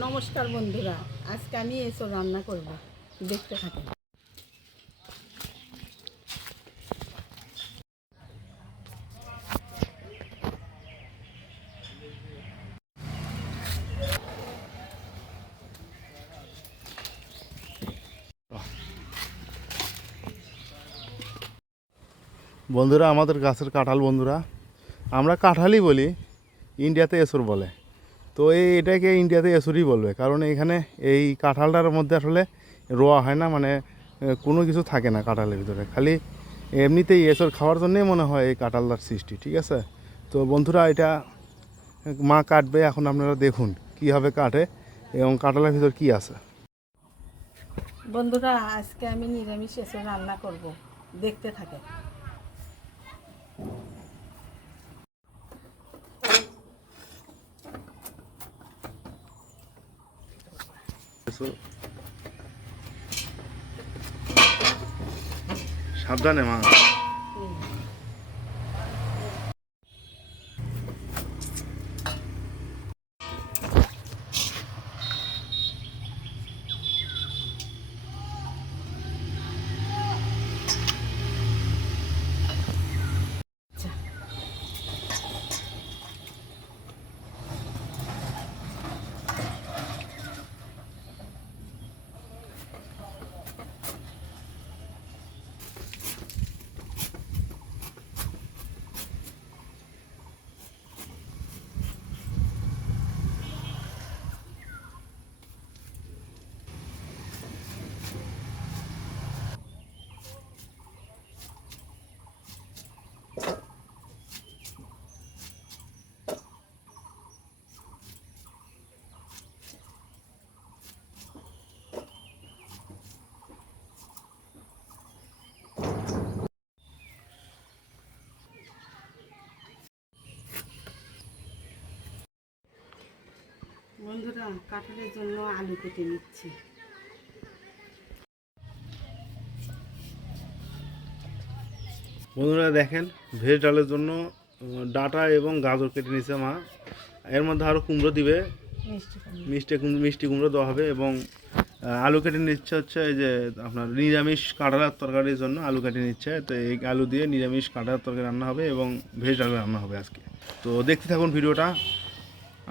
নমস্কার বন্ধুরা, আজকে আমি এসব রান্না করব। দেখতে থাকেন। বন্ধুরা, আমাদের গাছের কাঁঠাল বন্ধুরা, আমরা কাঁঠালই বলি, ইন্ডিয়াতে এসর বলে। তো এই এটাকে ইন্ডিয়াতে এসরই বলবে। কারণ এখানে এই কাঁঠালটার মধ্যে আসলে রোয়া হয় না মানে কোনো কিছু থাকে না কাঁঠালের ভিতরে। খালি এমনিতেই এসর খাওয়ার জন্যই মনে হয় এই কাঁঠালটার সৃষ্টি, ঠিক আছে? তো বন্ধুরা, এটা মা কাটবে, এখন আপনারা দেখুন কীভাবে কাটে এবং কাঁঠালের ভিতর কি আছে। বন্ধুরা, আজকে আমি নিরামিষ এসব রান্না করব। দেখতে সাবধানে মা। বন্ধুরা কাঁঠালের জন্য আলু কেটে নিচ্ছি। বন্ধুরা দেখেন ভেজ ডালের জন্য ডাঁটা এবং গাজর কেটে নিছে মা। এর মধ্যে আরও কুমড়ো দিবে। মিষ্টি কুমড়ো। মিষ্টি কুমড়ো দেওয়া হবে এবং আলু কেটে নিচ্ছে হচ্ছে এই যে আপনার নিরামিষ কাঁঠালের তরকারির জন্য আলু কেটে নিচ্ছে। তো এই আলু দিয়ে নিরামিষ কাঁঠালের তরকারি রান্না হবে এবং ভেজ ডাল রান্না হবে আজকে। তো দেখতে থাকুন ভিডিওটা।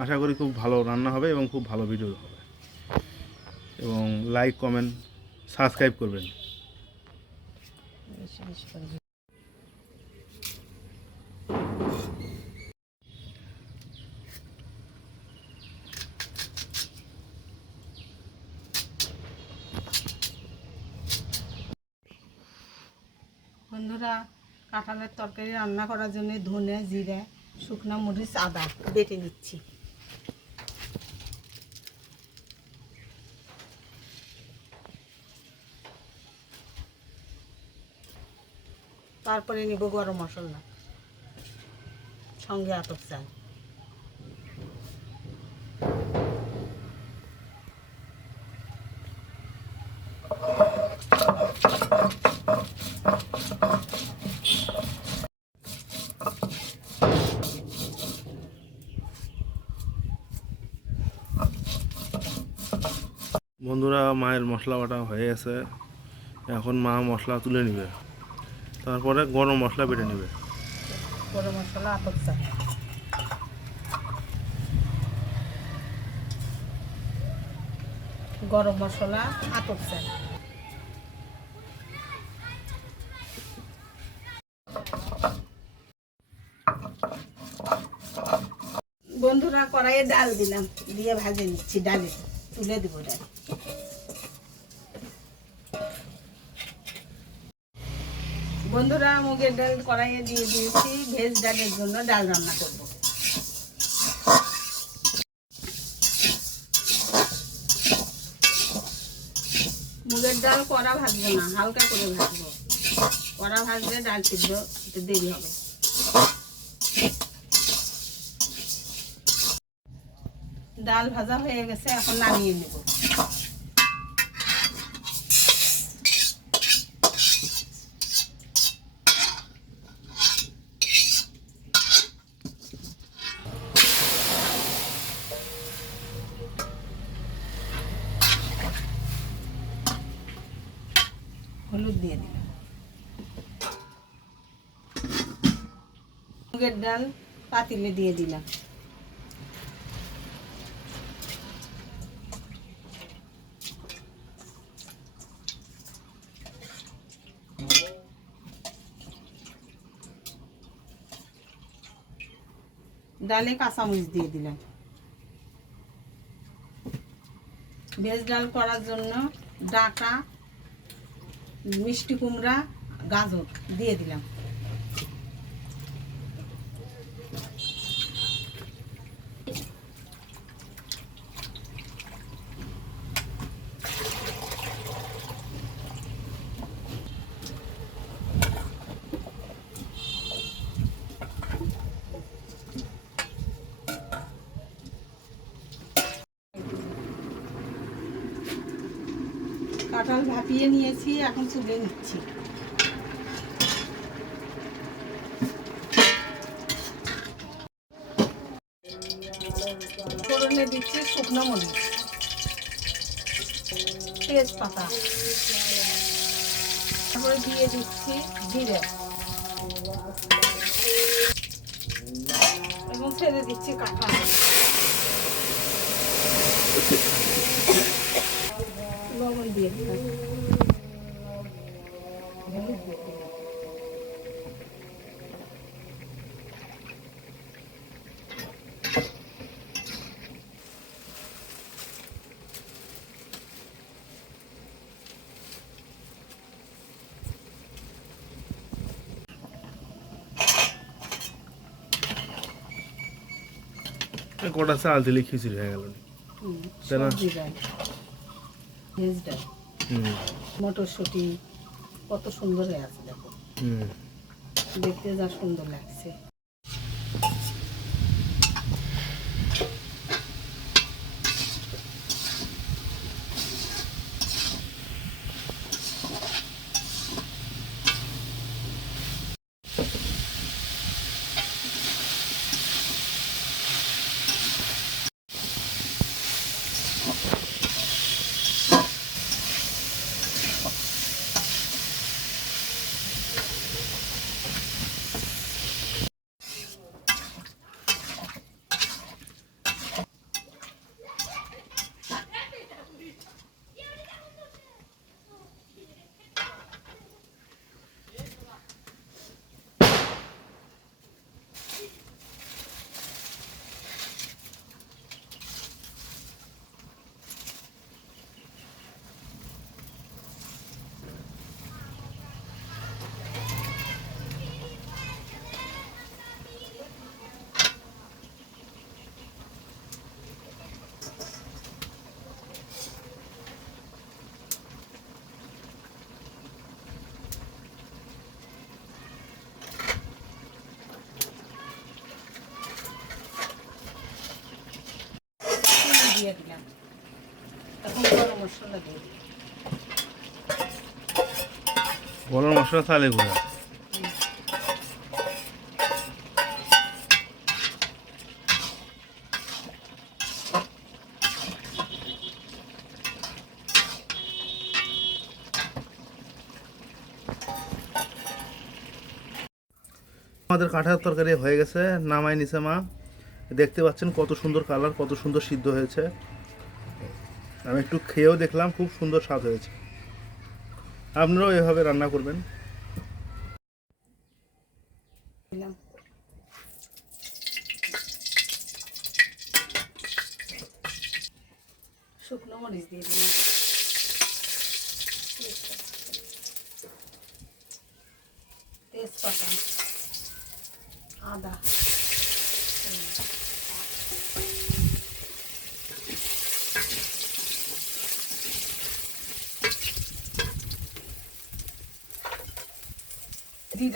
আশা করি খুব ভালো রান্না হবে এবং খুব ভালো ভিডিও হবে এবং লাইক কমেন্ট সাবস্ক্রাইব করবেন। বন্ধুরা, কাঁঠালের তরকারি রান্না করার জন্য ধনে, জিরে, শুকনো মরিচ, আদা বেটে নিচ্ছি তারপরে নিব গরম মশলা। সঙ্গে আতপ চাল। বন্ধুরা, মায়ের মশলা বাটা হয়ে গেছে। এখন মা মশলা তুলে নেবে। তারপরে গরম মশলা বেটে নেবে। গরম মশলা আতপ চাল গরম মশলা আতপ চাল বন্ধুরা কড়াইয়ে ডাল দিলাম, দিয়ে ভাজে নিচ্ছি ডালে। তুলে দেবো ডাল। বন্ধুরা, মুগের ডাল কড়াইয়ে দিয়ে দিয়েছি। ভেজ ডালের জন্য ডাল রান্না করব। মুগের ডাল কড়া ভাজবো না, হালকা করে ভাজবো। কড়া ভাজলে ডাল সিদ্ধ একটু দেরি হবে। ডাল ভাজা হয়ে গেছে, এখন নামিয়ে নেব। হলুদ দিয়ে দিলাম। মুগের ডাল পাতিলে দিয়ে দিলাম। ডালে কাঁচামরিচ দিয়ে দিলাম। ভেজ ডাল করার জন্য ডাটা মিষ্টি কুমড়া গাজর দিয়ে দিলাম। কাঁঠাল ভাপিয়ে নিয়েছি, এখন চুলে নিচ্ছি। ফোড়নে দিচ্ছি শুকনো মরিচ। তেজপাতা। তারপরে দিয়ে দিচ্ছি জিরে। এবং ছেড়ে দিচ্ছি কাঁঠাল। হলুদ দিয়ে কটা চাল দিলে খিচুড়ি হয়ে গেল তাই না? ভেজ ডাল মটরশুঁটি কত সুন্দর হয়ে আছে দেখো দেখতে যা সুন্দর লাগছে। দিয়ে দিলাম। এখন গরম মশলা দিয়ে গরম মশলা চালে গুঁড়া। আমাদের কাঁঠার তরকারি হয়ে গেছে, নামাই নিছে মা। দেখতে পাচ্ছেন কত সুন্দর কালার, কত সুন্দর সিদ্ধ হয়েছে। আমি একটু খেয়েও দেখলাম, খুব সুন্দর স্বাদ হয়েছে। আপনারাও এভাবে রান্না করবেন। শুকনো মরিচ দিয়ে দিলাম। তেজপাতা, আদা দিয়ে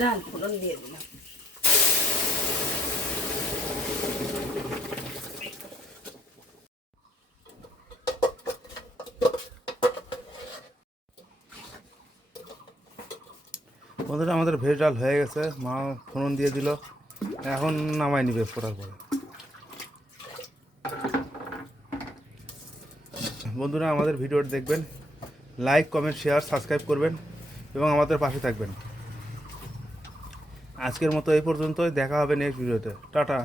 ডাল ফোড়ন দিয়ে দিলাম। বন্ধুরা, আমাদের ভেজ ডাল হয়ে গেছে। মা ফোড়ন দিয়ে দিল। এখন নামাই নিবে ফোটার পরে। বন্ধুরা, আমাদের ভিডিওটি দেখবেন। লাইক, কমেন্ট, শেয়ার, সাবস্ক্রাইব করবেন এবং আমাদের পাশে থাকবেন। আজকের মতো এই পর্যন্তই দেখা হবে নেক্সট ভিডিওতে টাটা।